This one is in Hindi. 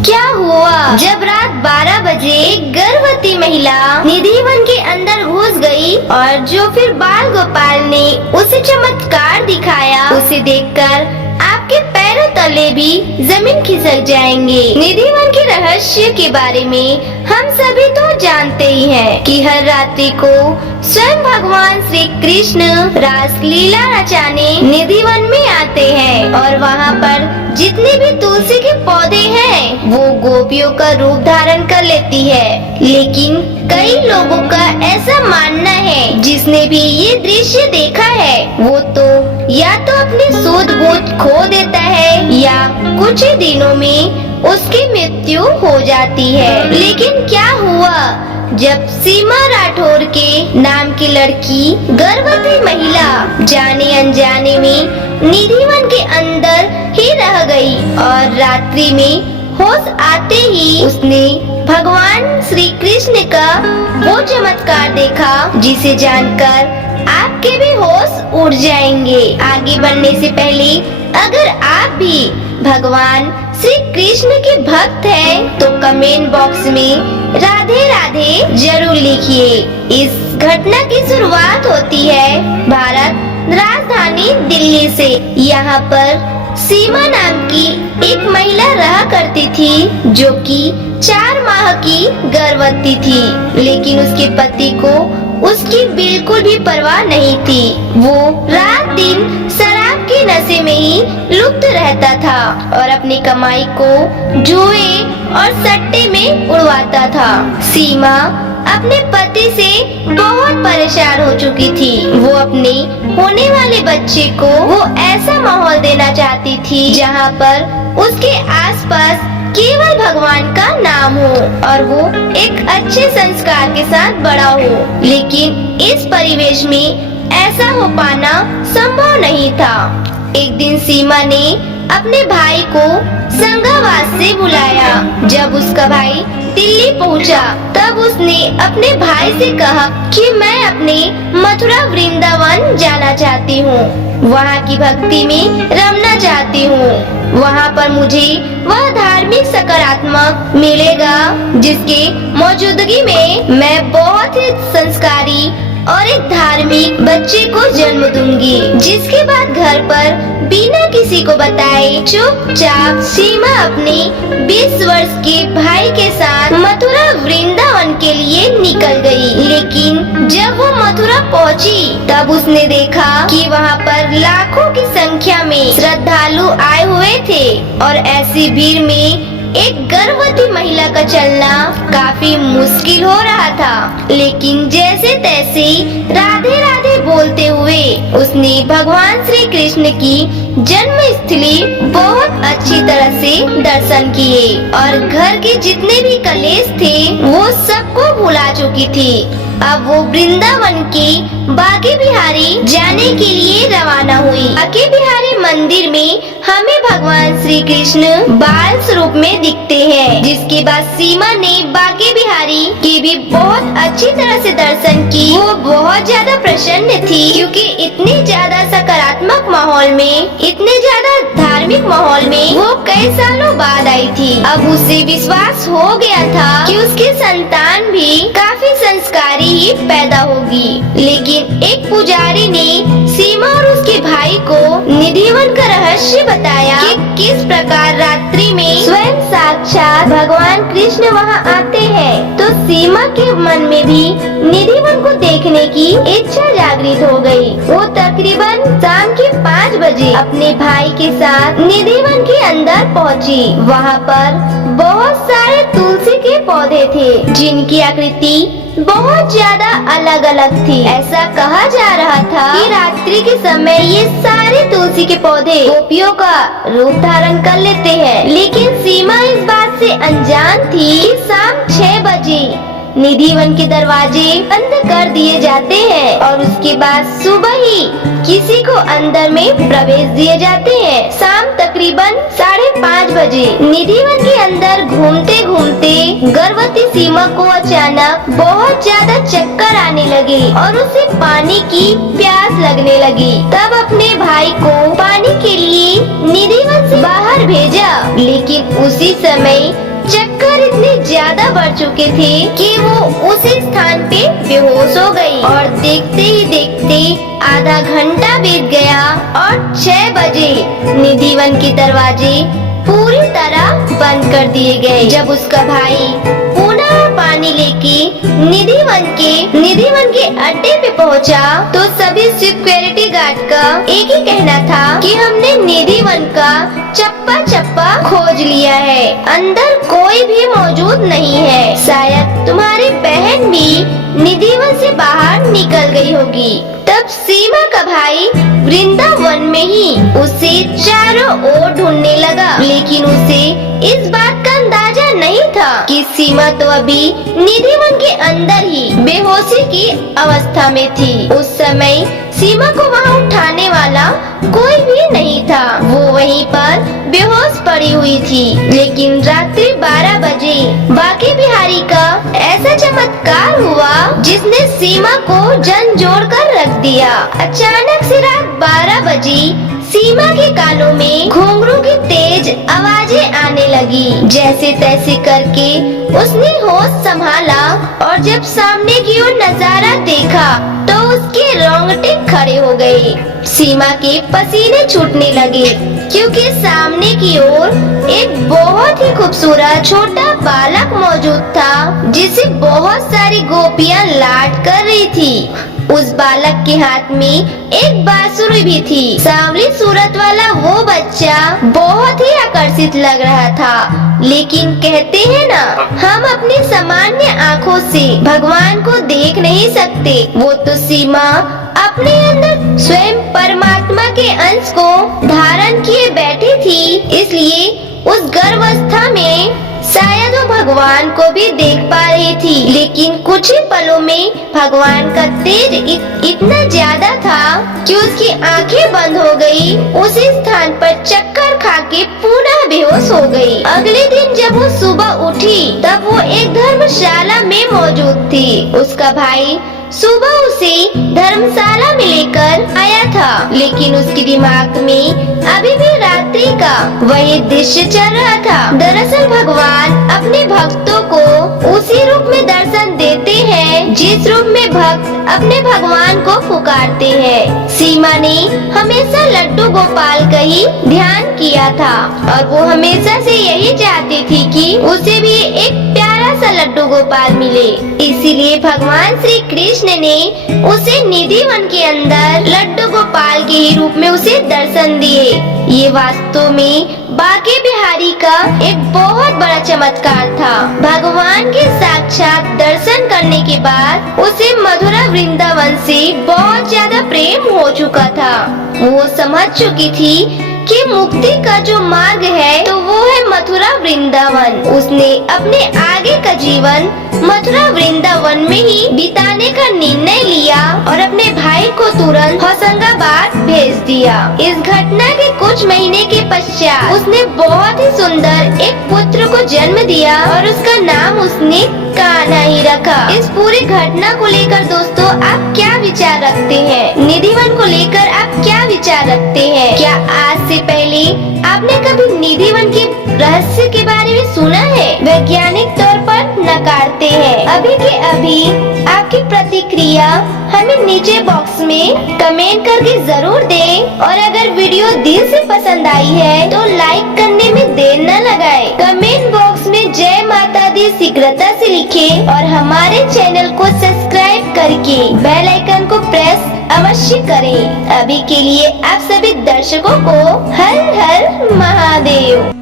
क्या हुआ जब रात 12 बजे एक गर्भवती महिला निधिवन के अंदर घुस गई और जो फिर बाल गोपाल ने उसे चमत्कार दिखाया, उसे देखकर आपके पैरों तले भी जमीन खिसक जाएंगे। निधिवन के रहस्य के बारे में हम सभी तो जानते ही हैं कि हर रात्रि को स्वयं भगवान श्री कृष्ण रासलीला रचाने निधिवन में आते हैं और वहाँ पर जितने भी तुलसी के पौधे हैं वो गोपियों का रूप धारण कर लेती है। लेकिन कई लोगों का ऐसा मानना है, जिसने भी ये दृश्य देखा है वो तो या तो अपनी सूझ बूझ खो देता है या कुछ ही दिनों में उसकी मृत्यु हो जाती है। लेकिन क्या हुआ जब सीमा राठौर के नाम की लड़की गर्भवती महिला जाने अनजाने में निधिवन के अंदर ही रह गई और रात्रि में होश आते ही उसने भगवान श्री कृष्ण का वो चमत्कार देखा, जिसे जानकर आपके भी होश उड़ जाएंगे। आगे बढ़ने से पहले अगर आप भी भगवान श्री कृष्ण के भक्त हैं तो कमेंट बॉक्स में राधे राधे जरूर लिखिए। इस घटना की शुरुआत होती है भारत राजधानी दिल्ली से। यहाँ पर सीमा नाम की एक महिला रहा करती थी जो कि 4 माह की गर्भवती थी, लेकिन उसके पति को उसकी बिल्कुल भी परवाह नहीं थी। वो रात दिन शराब के नशे में ही लुप्त रहता था और अपनी कमाई को जुए और सट्टे में उड़वाता था। सीमा अपने पति से बहुत परेशान हो चुकी थी। वो अपने होने वाले बच्चे को वो ऐसा माहौल देना चाहती थी जहाँ पर उसके आसपास केवल भगवान का नाम हो और वो एक अच्छे संस्कार के साथ बड़ा हो। लेकिन इस परिवेश में ऐसा हो पाना संभव नहीं था। एक दिन सीमा ने अपने भाई को संगावास से बुलाया। जब उसका भाई दिल्ली पहुंचा, तब उसने अपने भाई से कहा कि मैं अपने मथुरा वृंदावन जाना चाहती हूँ, वहाँ की भक्ति में रमना चाहती हूँ। वहाँ पर मुझे वह धार्मिक सकारात्मक मिलेगा जिसके मौजूदगी में मैं बहुत ही संस्कारी और एक धार्मिक बच्चे को जन्म दूंगी। जिसके बाद घर पर बिना किसी को बताए चुपचाप सीमा अपने 20 वर्ष के भाई के साथ मथुरा वृंदावन के लिए निकल गई। लेकिन जब वो मथुरा पहुंची, तब उसने देखा कि वहाँ पर लाखों की संख्या में श्रद्धालु आए हुए थे और ऐसी भीड़ में एक गर्भवती महिला का चलना काफी मुश्किल हो रहा था। लेकिन जैसे तैसे राधे राधे बोलते हुए उसने भगवान श्री कृष्ण की जन्म स्थली बहुत अच्छी तरह से दर्शन किए और घर के जितने भी कलेश थे वो सबको भुला चुकी थी। अब वो वृंदावन के बांके बिहारी जाने के लिए रवाना हुई। बांके बिहारी मंदिर में हमें भगवान श्री कृष्ण बाल स्वरूप में दिखते हैं। जिसके बाद सीमा ने बांके बिहारी की भी बहुत अच्छी तरह से दर्शन की। वो बहुत ज्यादा प्रसन्न थी क्योंकि इतने ज्यादा सकारात्मक माहौल में, इतने ज्यादा धार्मिक माहौल में वो कई सालों बाद आई थी। अब उसे विश्वास हो गया था कि उसकी संतान भी काफी संस्कारी ही पैदा होगी। लेकिन एक पुजारी ने सीमा और उसके भाई को निधिवन का रहस्य बताया कि किस प्रकार रात्रि में स्वयं साक्षात भगवान कृष्ण वहां आते हैं। तो सीमा के मन में भी निधिवन को देखने की इच्छा जागृत हो गई। वो तकरीबन शाम के 5 बजे अपने भाई के साथ निधिवन के अंदर पहुंची। वहां पर बहुत सारे तुलसी के पौधे थे जिनकी आकृति बहुत ज्यादा अलग अलग थी। ऐसा कहा जा रहा था कि रात्रि के समय ये सारे तुलसी के पौधे गोपियों का रूप धारण कर लेते हैं। लेकिन सीमा इस बात से अनजान थी कि शाम 6 बजे निधिवन के दरवाजे बंद कर दिए जाते हैं और उसके बाद सुबह ही किसी को अंदर में प्रवेश दिए जाते हैं। शाम तकरीबन 5:30 बजे निधिवन के अंदर घूमते घूमते गर्भवती सीमा को अचानक बहुत ज्यादा चक्कर आने लगे और उसे पानी की प्यास लगने लगी। तब अपने भाई को पानी के लिए निधिवन से बाहर भेजा, लेकिन उसी समय चक्कर इतने ज्यादा बढ़ चुके थे कि वो उसी स्थान पे बेहोश हो गई और देखते ही देखते आधा घंटा बीत गया और 6 बजे निधिवन के दरवाजे पूरी तरह बंद कर दिए गए। जब उसका भाई पुनः पानी लेके निधिवन के अड्डे पे पहुंचा तो सभी सिक्योरिटी गार्ड का एक ही कहना था कि हमने निधिवन का चप्पा चप्पा खोज लिया है, अंदर कोई भी मौजूद नहीं है। शायद तुम्हारी बहन भी निधिवन से बाहर निकल गई होगी। तब सीमा का भाई वृंदावन में ही उसे चारों ओर ढूंढने लगा, लेकिन उसे इस बात का अंदाजा नहीं था कि सीमा तो अभी निधिवन के अंदर ही बेहोशी की अवस्था में थी। उस समय सीमा को वहाँ उठाने वाला कोई भी नहीं था, वो वहीं पर बेहोश पड़ी हुई थी। लेकिन रात्रि 12 बजे बांके बिहारी का ऐसा चमत्कार हुआ जिसने सीमा को झंझोड़ कर रख दिया। अचानक से रात 12 बजे सीमा के कानों में घुंघरू की तेज आवाजें आने लगी। जैसे तैसे करके उसने होश संभाला और जब सामने की ओर नजारा देखा तो उसके रोंगटे खड़े हो गए। सीमा के पसीने छूटने लगे क्योंकि सामने की ओर एक बहुत ही खूबसूरत छोटा बालक मौजूद था जिसे बहुत सारी गोपियां लाड कर रही थी। उस बालक के हाथ में एक बांसुरी भी थी। सांवली सूरत वाला वो बच्चा बहुत ही आकर्षित लग रहा था, लेकिन कहते हैं ना, हम अपनी सामान्य आँखों से भगवान को देख नहीं सकते। वो तो सीमा अपने अंदर स्वयं परमात्मा के अंश को धारण किए बैठी थी, इसलिए उस गर्भावस्था में शायद वो भगवान को भी देख पा रही थी। लेकिन कुछ ही पलों में भगवान का तेज इतना ज्यादा था कि उसकी आंखें बंद हो गई। उसी स्थान पर चक्कर खा के पुनः बेहोश हो गई। अगले दिन जब वो सुबह उठी तब वो एक धर्मशाला में मौजूद थी। उसका भाई सुबह उसे धर्मशाला में लेकर आया था, लेकिन उसके दिमाग में अभी भी रात्रि का वही दृश्य चल रहा था। दरअसल भगवान अपने भक्तों को उसी रूप में दर्शन देते हैं जिस रूप में भक्त अपने भगवान को पुकारते हैं। सीमा ने हमेशा लड्डू गोपाल का ही ध्यान किया था और वो हमेशा से यही चाहती थी कि उसे भी एक प्यारा सा लड्डू गोपाल मिले। इसीलिए भगवान श्री कृष्ण ने उसे निधिवन के अंदर लड्डू गोपाल के ही रूप में उसे दर्शन दिए। ये वास्तव में बांके बिहारी का एक बहुत बड़ा चमत्कार था। भगवान के साक्षात दर्शन करने के बाद उसे मथुरा वृंदावन से बहुत ज्यादा प्रेम हो चुका था। वो समझ चुकी थी कि मुक्ति का जो मार्ग है तो वो है मथुरा वृंदावन। उसने अपने आगे का जीवन मथुरा वृंदावन में ही बिताने का निर्णय लिया और अपने भाई को तुरंत होशंगाबाद भेज दिया। इस घटना के कुछ महीने के पश्चात उसने बहुत ही सुंदर एक पुत्र को जन्म दिया और उसका नाम उसने कान्हा ही रखा। इस पूरी घटना को लेकर दोस्तों आप क्या विचार रखते हैं? निधिवन को लेकर आप क्या विचार रखते हैं? क्या आज से पहले आपने कभी निधिवन के रहस्य के बारे में सुना है? वैज्ञानिक तौर पर नकारते हैं। अभी के अभी आपकी प्रतिक्रिया हमें नीचे बॉक्स में कमेंट करके जरूर दें और अगर वीडियो दिल से पसंद आई है तो लाइक करने में देर न लगाएं। कमेंट बॉक्स में जय माता दी शीघ्रता से लिखें और हमारे चैनल को सब्सक्राइब करके बेल आइकन को प्रेस अवश्य करें। अभी के लिए आप सभी दर्शकों को हर हर महादेव।